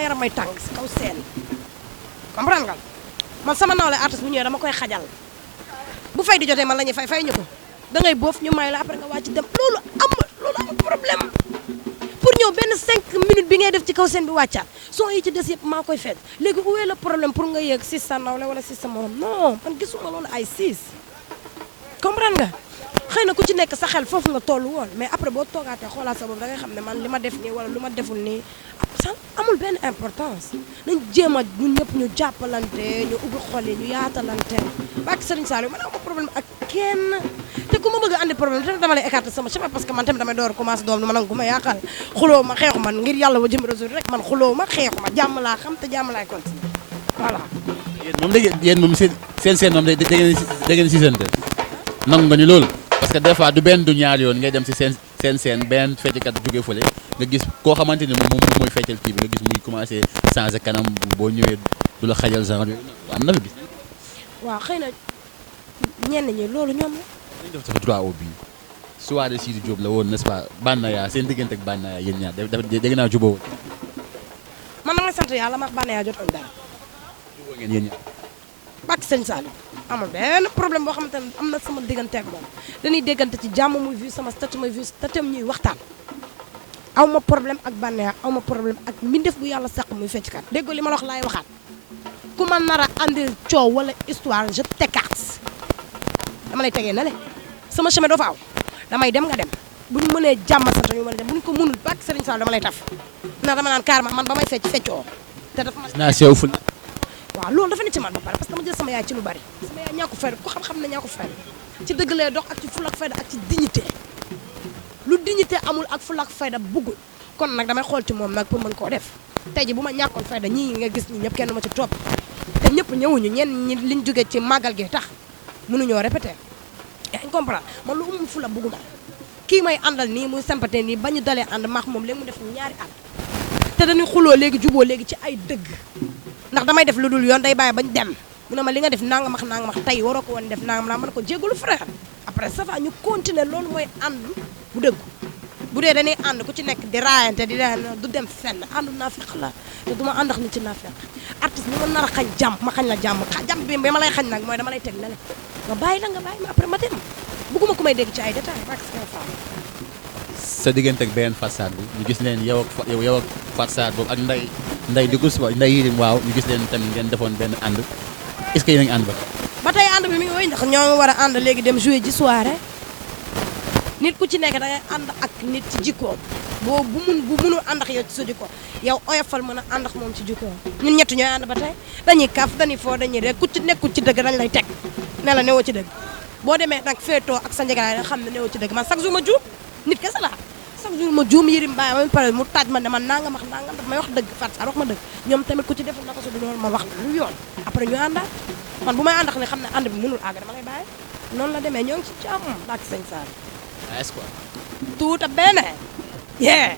sama yaram may tàng si kaw seen comprendre nga man sama nawle artiste bu ñëwee dama koy xajal bu fay di jotee man la ñuy fay ñu ko da ngay boof ñu may la après nga wàcc dem loolu amul problème pour ñëw benn 5 minutes bi ngay def ci kaw seen bi wàccaat son yi ci des yëpp maa koy fekk léegi où est le problème pour nga yéeg 6 sa nawle wala 6 sa morom non man gisuma loolu ay 6 comprendre nga xëy na ku ci nekk sa xel foofu nga toll woon mais après boo toogaatee xoolaat sa bopp da ngay xam ne man li ma def nii wala lu ma deful nii ça amul benn importance nañ jéem a ñun ñëpp ñu jàppalante ñu ubbi xol yi ñu yaatalante bak Serigne Saliou man amuma problème ak kenn te ku ma bëgg a andi problème tamit dama lay écarter sama chemin parce que man tamit damay door a commencé doom ma nangu ku ma yaakaar xuloo ma xeexu man ngir yàlla wa jëm réseau rek man xuloo ma xeexu ma jàmm laa xam te jàmm laay continuer voilà. yéen moom seen moom da ngeen sisante nangu nga ñu loolu parce que des fois du benn du ñaar yoon ngay dem si seen benn fecckat jóge fële nga gis koo xamante ni moom mooy feccal kii bi nga gis muy commencé changer kanam boo ñëwee du la xajal genre yooyu am na fi gis. waaw xëy na ñenn ñi loolu ñoom la. dañu def sax droit au but soirée Sidy Diop la woon n'est-ce pas Banaya seen diggante ak Banaya yéen ñaar dégg naa jubóo woon. man na may sant yàlla ma Banaya jotoon dara. jubóo ngeen yéen ñaar. bak Serigne Saliou amul benn problème boo xamante ne am na sama diggante ak moom dañuy déggante ci jàmm muy vu sama statut muy vu statut ñuy waxtaan aw ma problème ak Banaya aw ma problème ak mbindeef bu yàlla sàq muy fecckat déggoo li ma la wax laay waxaat ku ma nar a andil coow wala histoire je t'écarte dama lay tegee na le sama chemin doo fa aw damay dem nga dem bu ñu mënee jàmm sant ñu mën a dem bu ñu ko mënul bak Serigne Saliou dama lay taf ndax dama naan carrément man ba may feccoo te dafa naa sew ful. waaw loolu dafa ne ci man ba pare parce que dama jël sama yaay ci lu bari sama yaay ñàkku fayda ku xam-xam ne ñàkku fayda ci dëgg lay dox ak ci ful ak fayda ak ci dignité lu dignité amul ak ful ak fayda buggul kon nag damay xool ci moom nag pour mën koo def tey ji bu ma ñàkkoon fayda ñii nga gis ñi ñëpp kenn ma ci topp te ñëpp ñëwuñu ñenn ñi liñ jógee ci màggal gi tax mënuñoo répété yaa ngi comprendre man lu umum fula bugguma kii may àndal nii muy sympathie nii ba ñu dalee ànd maax moom léegi mu def ñaari ànd te dañuy xuloo léegi juboo léegi ci ay dëgg ndax damay def lu dul yoon day bàyyi bañ dem mu ne ma li nga def nangam ak tey waroo ko woon def nangam laa mën ko jégalu frère après ça va ñu continuer loolu mooy ànd bu dëgg bu dee dañuy ànd ku ci nekk di raayante di du dem fenn àndu naafeq la te du ma àndax nit ci naafeq artiste ni ma nar a xañ jàmm ma xañ la jàmm jàmm bi ma lay xañ nag mooy dama lay teg na le nga bàyyi la nga bàyyi ma après ma dem bëgguma ku may dégg ci ay détails parce que sa diggante ak benn façade bi ñu gis leen yow ak façade boobu ak nday di gus nday yirim waaw ñu gis leen tamit ngeen defoon benn ànd est-ce que yéen a ngi ànd ba tey ànd bi mi ngi woy ndax ñoo ngi war a ànd léegi dem jouer ji soirée nit ku ci nekk da ngay ànd ak nit ci jikkoom boo bu munul ànd ak yow ci sa jikko yow oyofal mën a ànd ak moom ci jikkoom ñun ñett ñooy ànd ba tey dañuy kaf dañuy foo dañuy rek ku ci nekkul ci dëgg dañ lay teg ne la newoo ci dëgg boo demee nag féetoo ak sa njëganaay nga xam ne newoo ci dëgg man chaque jour ma juum nit kese la chaque jour ma juum yërim bàyyi ma pare mu taaj ma ne man nangam ak nangam daf may wax dëgg Fatou Sarr wax ma dëgg ñoom tamit ku ci deful naka su du noonu ma wax lu yoon après ñu àndaat man bu may àndax ne xam ne ànd bi mënul àgg dama lay bàyyi noonu la demee ñoo ngi ci jàmm barke Sëñ Sarr est-ce que tout a bene yeah